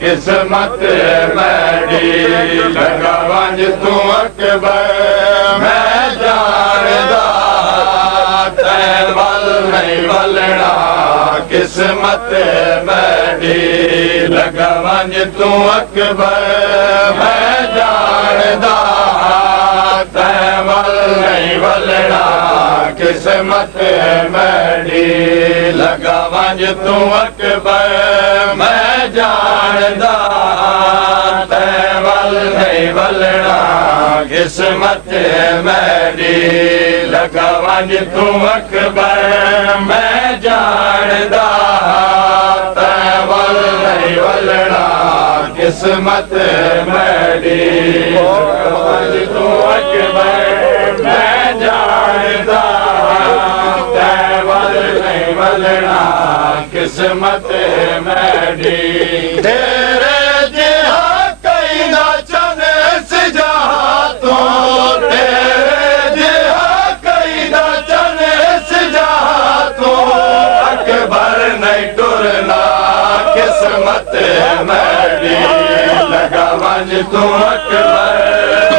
किस्मत मेरी लगा वंज तू अकबर मैं जानदा तै वल नहीं वलना किस्मत मेरी लगा वंज तू अकबर मैं जानदा तै वल नहीं वलना किस्मत मेरी लगा वंज तू अकबर मैं जानदा तै वल नहीं वलना किस्मत मेरी लगा वंज तू अकबर मैं जानदा तै वल नहीं वलना किस्मत मेरी लगा वंज तू अकबर मैं जानदा तै वल नहीं वलना किस्मत मेरी तेरे जिहा कई ना चने सिजा तो तेरे जिहा कई ना चने सिजा तो अकबर नहीं टुरना किस्मत मेरी लगा वंज तू अकबर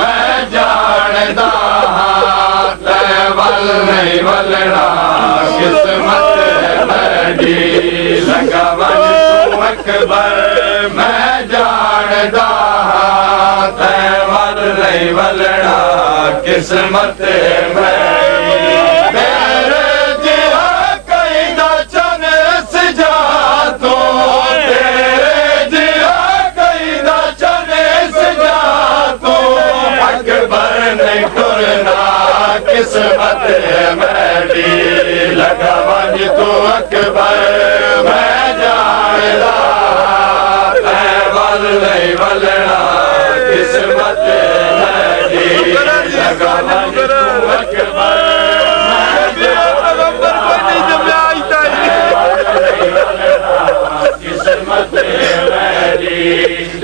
मैं जानदा तै वल नहीं वलना किस्मत मेरी लगा वंज तू अकबर मैं जानदा तै वल नहीं वलना किस्मत मेरी तेरे जिहा कई ना चने सिजा तो तेरे जिहा कई ना चने सिजा तो अकबर नहीं टुरना किस्मत मेरी लगा वंज तू अकबर मैं जानदा तै वल नहीं वलना किस्मत मेरी लगा वंज तू अकबर मैं जानदा किस्मत मेरी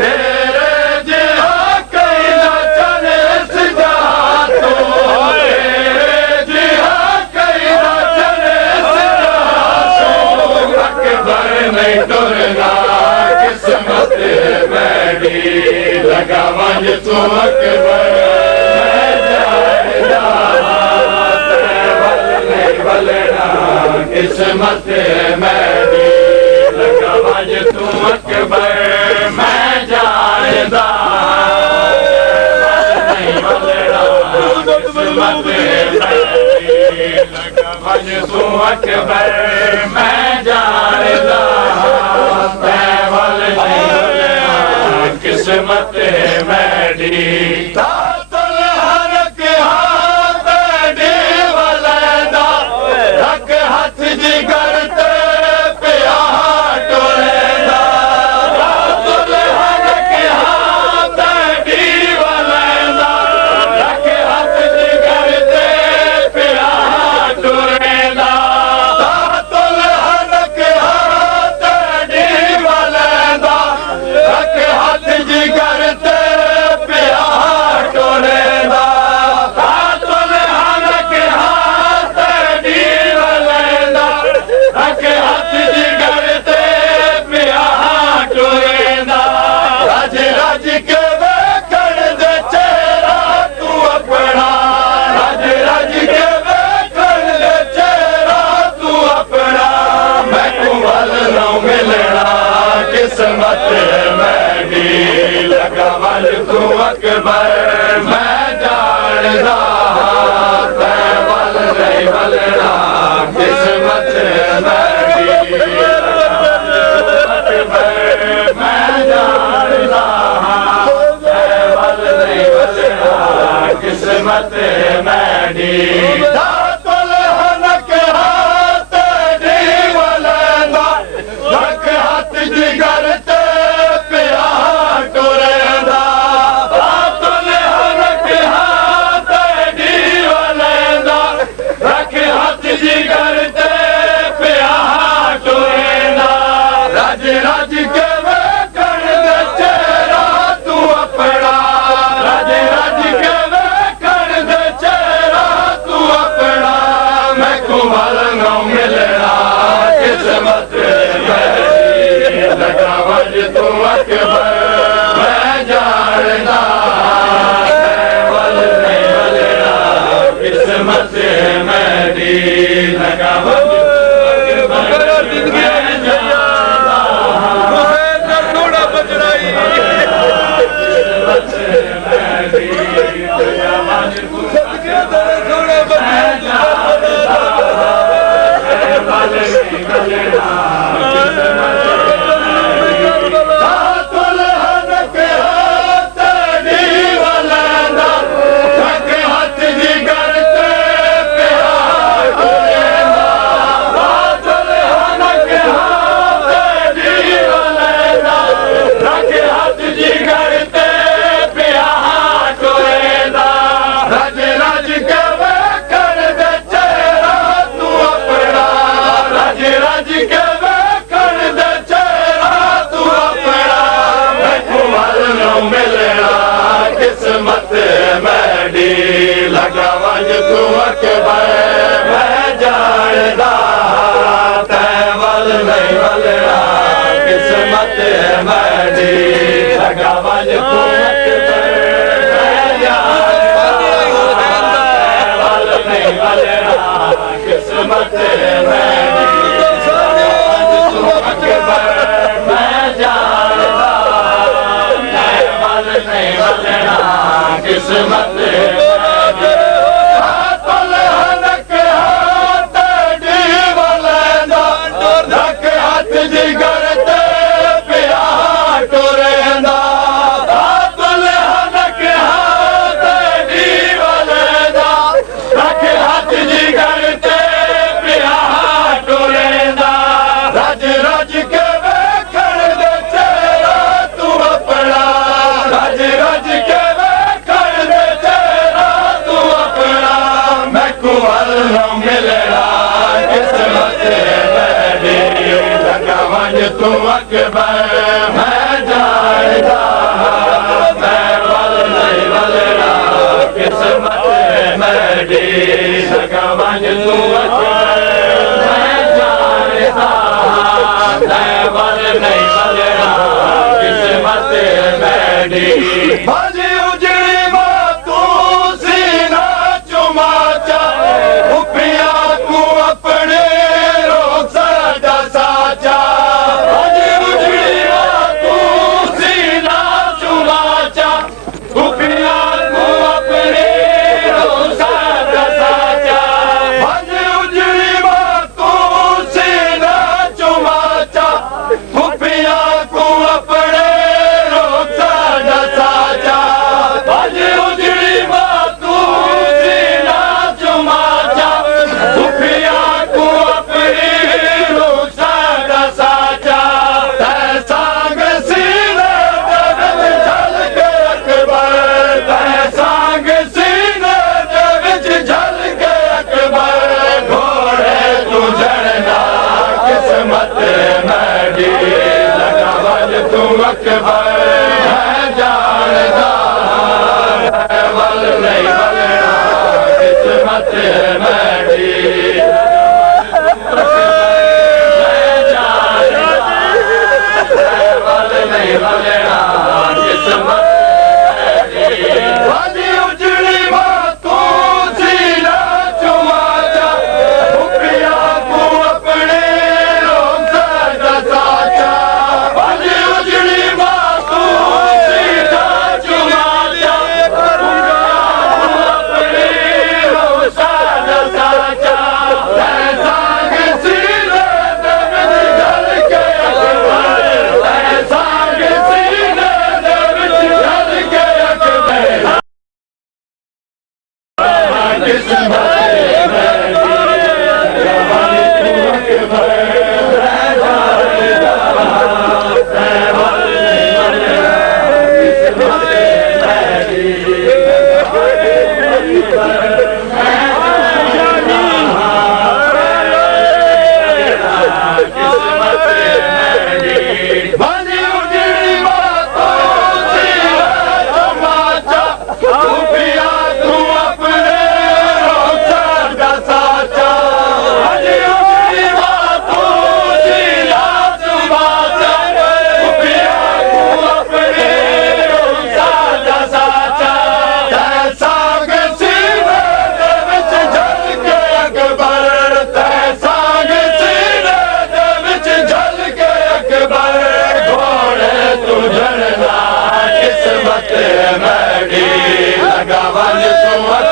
तेरे जिहा कई ना चने सिजा तो तेरे जिहा कई ना चने सिजा तो अकबर नहीं टुरना किस्मत मेरी लगा वंज तू अकबर मैं जानदा तै वल नहीं वलना किस्मत मेरी लगा वंज तू अकबर मैं जानदा नहीं वलना किस्मत मेरी लगा वंज तू अकबर मैं जानदा तै वल नहीं वलना किस्मत मेरी तातल हरक हाथ डी वलदा रख हाथ जिगर ते पिया टुरदा तातल हरक हाथ डी वलदा रख हाथ जिगर ते पिया टुरदा तातल हरक हाथ डी वलदा रख हाथ जिगर ते पिया टुरदा तातल हरक हाथ डी वलदा रख हाथ जिगर ते पिया टुरदा रज रज के वेखण दे चेहरा तू अपना रज रज के वेखण दे चेहरा तू अपना मैनू वल नौ मिलना किस्मत मेरी लगा वंज तू अकबर मैं जानदा तै वल नहीं वलना किस्मत मेरी अकबर मैं जानदा तै वल नहीं वलना किस्मत मेरी तातल हनक हाथ डी वलदा रख हाथ जिगर ते पिया टुरदा तातल हनक हाथ डी वलदा रख हाथ जिगर ते पिया टुरदा रज रज के वेखण दे चेहरा तू अपना रज Bye.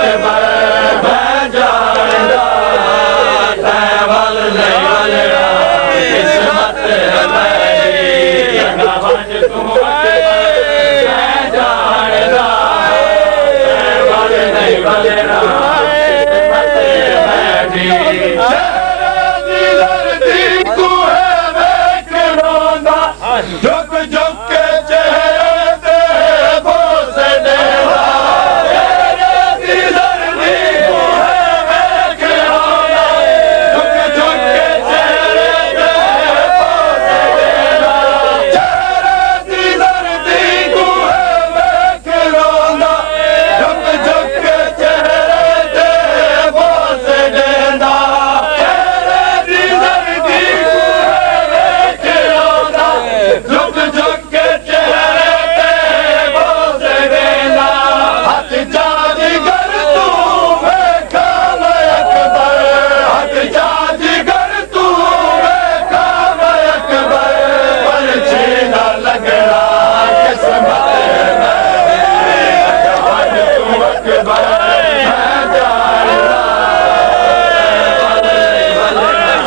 अकबर मैं जानदा तैवल नहीं वलना किस्मत मेरी लगा बन तू अकबर मैं जानदा तैवल नहीं वलना किस्मत मेरी झुक झुक के चेहरे ते बोसे देवा तेरे दीदार दी को है वेख रोना झुक झुक के चेहरे ते बोसे देवा तेरे दीदार दी को है वेख रोना झुक झुक के चेहरे ते बोसे देना तेरे दीदार दी को है वेख रोना झुक झुक के चेहरे ते बोसे देना हथ जाजी कर तू वेखा मैं अकबर हथ जाजी कर तू वेखा मैं अकबर परछी ना लगना किस्मत मेरी जवान तू अकबर मैं जानदा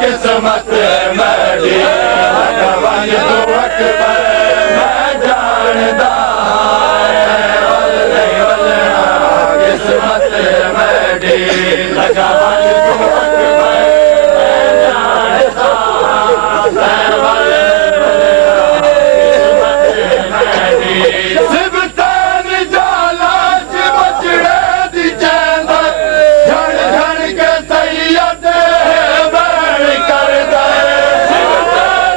किस्मत मेरी जवान तू अकबर मैं जानदा तैवल नहीं वलना किस्मत मेरी जवान तू अकबर मैं जानदा तैवल नहीं वलना किस्मत मेरी सिबतान जाला च बचड़े दी चैंदा झण झण के सैयद करदा सिबतान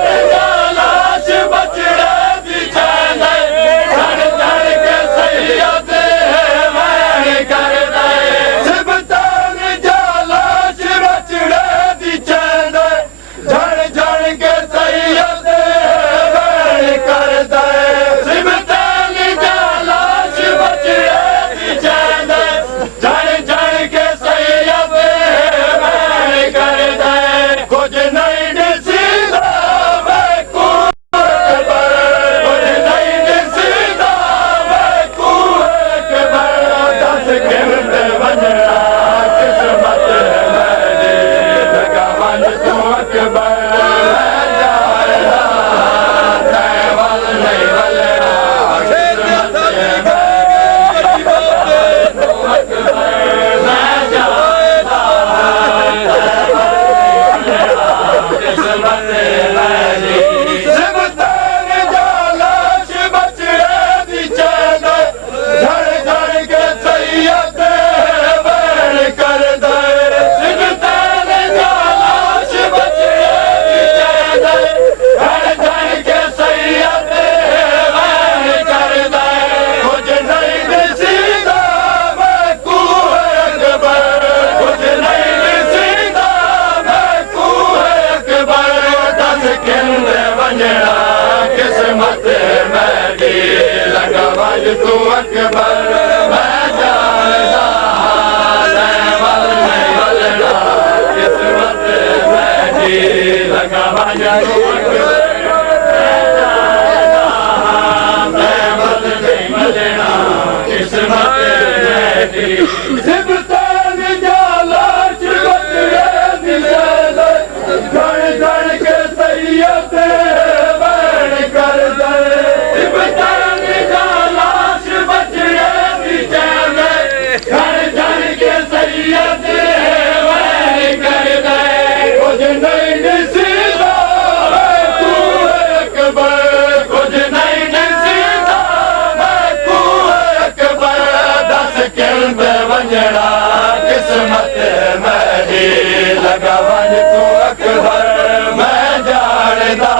लगा वंज तू अकबर मैं जानदा तैं वल नहीं वलना किस्मत मेरी लगा वंज तू अकबर मैं जानदा तैं वल नहीं वलना किस्मत मेरी सिबतान जाला बचड़े दी शहद घड़ घड़ के सैयद बैण कर दे सिबतान जाला बचड़े दी शहद घड़ घड़ के सैयद बैण कर दे कुछ नहीं निसीदा तू अकबर कुछ नहीं निसीदा तू अकबर दस किल्द वंजड़ा किस्मत मेरी लगा वंज तू अकबर मैं जानदा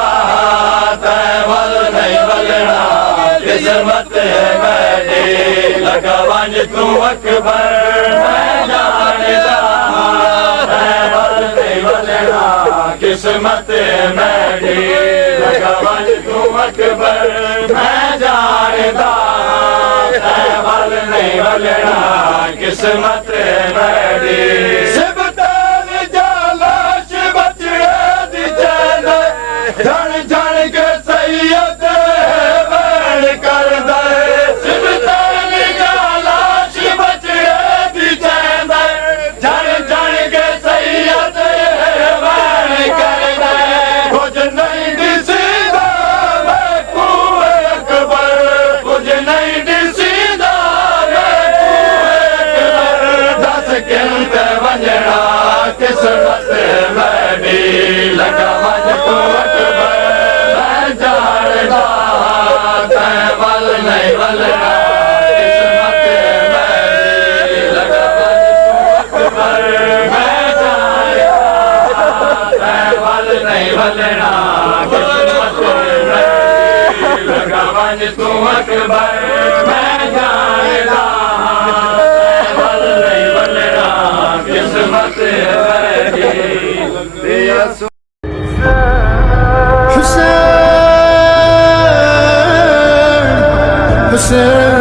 तैं वल नहीं वलना किस्मत मेरी लगा वंज तू अकबर मैं जानदा तैं वल नहीं वलना किस्मत मेरी लगा वंज तू अकबर मैं जानदा तैं वल नहीं वलना किस्मत मेरी सिबतान जाला बचड़े दी चैन झण झण के सैयद बैण कर दे सिबतान जाला बचड़े दी चैन झण झण के सैयद बैण कर दे कुछ नहीं दिसीदा मैं तू अकबर कुछ नहीं दिसीदा मैं तू अकबर दस किल्द वंजड़ा किस्मत मेरी लगा वंज तू अकबर मैं जानदा तैं वल नहीं वलना किस्मत मेरी लगा वंज तू अकबर मैं जानदा तैं वल नहीं वलना किस्मत मेरी लगा वंज तू अकबर मैं जानदा तैं वल नहीं वलना किस्मत मेरी Hussein, Hussein.